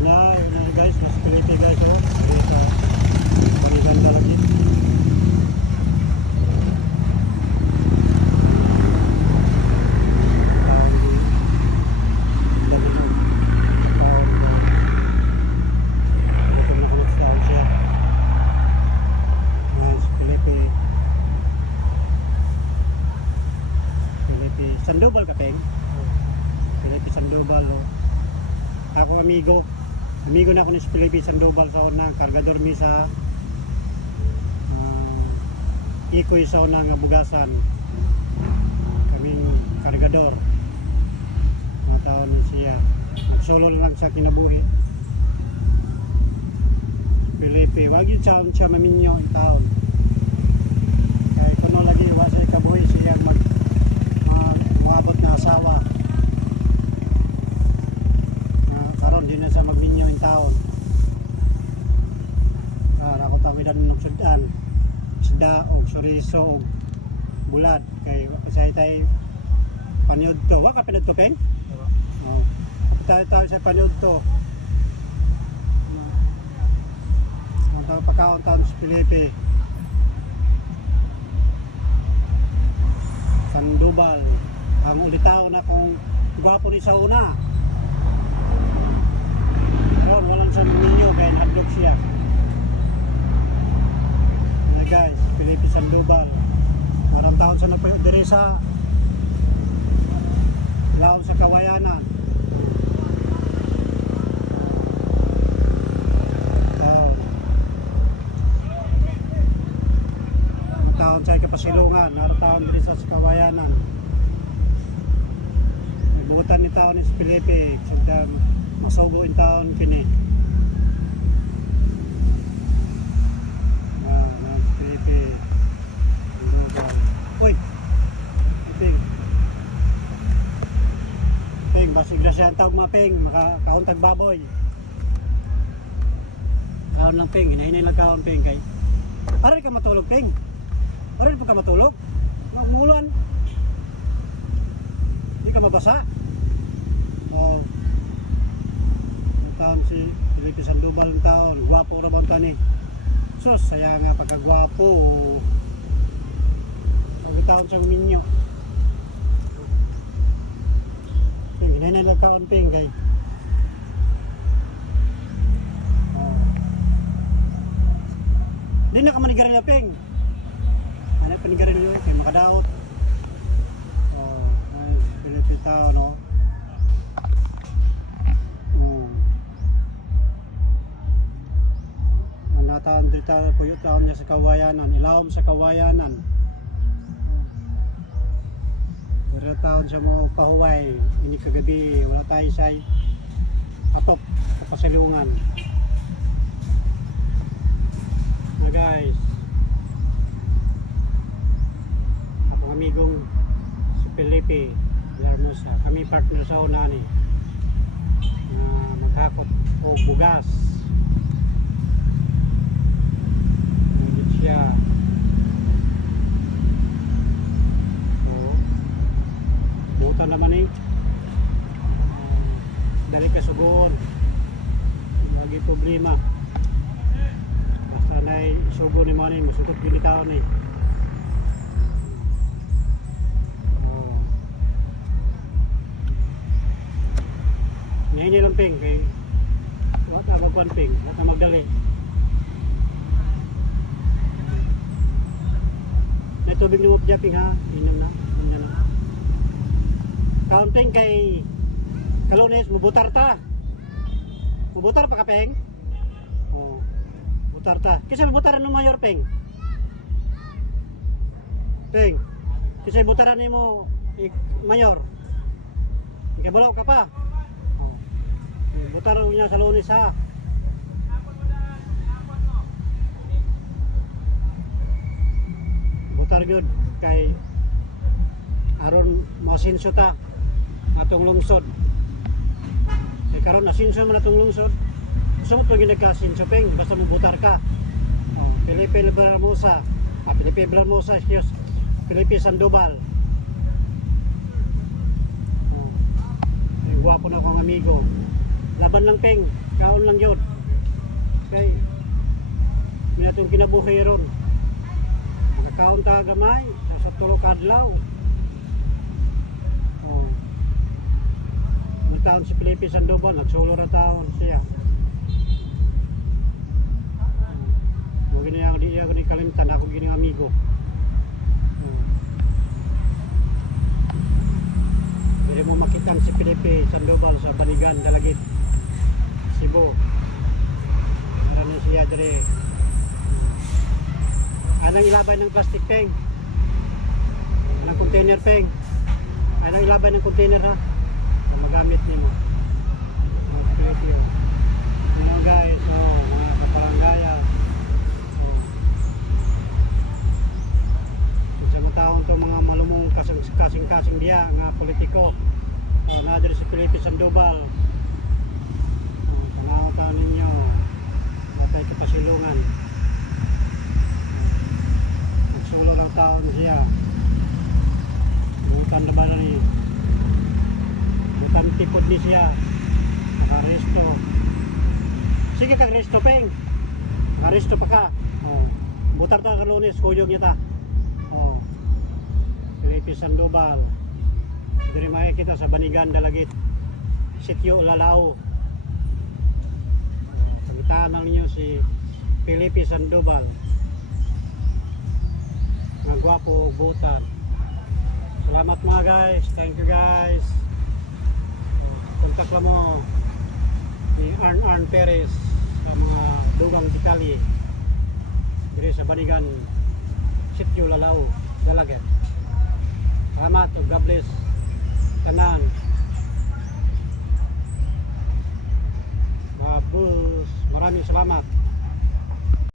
Ano guys, mas Felipe guys, oh. Dito. Pagiganda lagi. Sandoval ka, Peng? Felipe Sandoval, oh. Ako amigo na ako ni Felipe Sandoval sa unang kargador mi sa ikoy sa unang bugasan. Kaming kargador. Mga taon na siya. Nagsolo lang sa kinabuhi. Felipe, wag yun siya maminyo yung taon. Kaya kung lagi wasay kabuhi siya umabot na asawa. Karon din na sa magminyo yung taon. Ako tamidan ng sudan. Isda o soriso o bulad. Kay kasay tayo panyod to. Waka pinod to, Peng? Tayo sa panyod to. Ang pagkaon taon sa Felipe. Sandoval. Ang ulitaw na kung gwapo ni sa una. Karon walang sa ninyo kaya handog siya. Ano guys, Felipe Sandoval. Marang taon sa dire sa laon sa Kawayanan. Taon sa Kapasilungan, taon dire sa Kawayanan. Butan ni taon ni Felipe, siyempre masugo yung taon kini. Felipe. Uy! Ping. Ping, basig na siya ang tawag mga Ping, makakauntag baboy. Kaon lang Ping, hinahinay lang kaon Ping kay. Aray ka matulog Ping. Aray po ka matulog. Magmulan. Hindi ka mabasa. Taon si Felipe Sandoval ng taon, gwapo rabang tani. Sos, saya nga pagkagwapo. So, taon sa minyo. Hinay na lang taon Ping kay. Hindi na ka manigarilya Ping. Ano panigarilya kay makadaot. Felipe taon, no? Taon dito po yung taon niya sa Kawayanan, ilawom sa Kawayanan. Pero taon siya mo pahuway, ini kagabi, wala tayo sa atop, kapasalungan. Na guys, akong amigong si Felipe Larnosa, kami partner sa una ni maghakot o bugas. Siya. So, buta naman eh. Dali ka sugon. Lagi problema. Basta na sugo ni mga masukot pinitaon eh. Ngayon lang Ping kay wala ka pa Ping, wala ka magdali. May tubig ni Mopja Ping ha, inom na. Kaunting kay Kalunes, mubutar ta. Mubutar pa ka Ping? Oo, butar ta. Kasi mubutaran ng mayor Ping? Ping, kasi butaran ni mo mayor. Ikaw balaw ka pa. Butaran niya sa Lunes ha. Butar yun kay aron masinso ta atong lungsod. Kay karon nasinso mo na atong lungsod. Gusto mo pag nagkasinso Ping, basta mabutar ka. Felipe Larnosa, Felipe Larnosa, Felipe Sandoval. Gwapo na akong amigo. laban lang peng, kaon lang yun. Kay, minatong kinabuhi ron. Makakaon ta gamay, sa tulo kadlaw. Oh. Taon si Felipe Sandoval, nagsolo na taon siya. Huwag na ako di kalimtan, ako gini amigo. Pwede mo makita si Felipe Sandoval sa Banigan, Dalagit, Cebu. Ano siya dire. Anong ilabay ng plastic peng? Anong container peng? Anong ilabay ng container ha? Magamit niyo. Okay, mga guys, mga kapalangaya. Sa mga taon to mga malumong kasing-kasing diya nga politiko. Nadir si Felipe Sandoval. Tanaw taon ninyo. Matay kapasilungan. Nagsulo lang taon siya. Bukan na ba na niyo? Bukan tipod ni siya. Nakaresto. Sige kang resto peng. Nakaresto pa ka. Butar ta kalunis, kuyog niya ta. Felipe Sandoval. Diri makikita sa Banigan, Dalagit, Sitio Lalao. Pagitaan lang ninyo si Felipe Sandoval. Mga gwapo, butan. Salamat mga guys. Thank you guys. Kontak lang mo ni Arn Perez sa mga dugang Ditali diri sa Banigan, Sitio Lalao, Dalagat. Salamat o God bless tanan. Maraming salamat.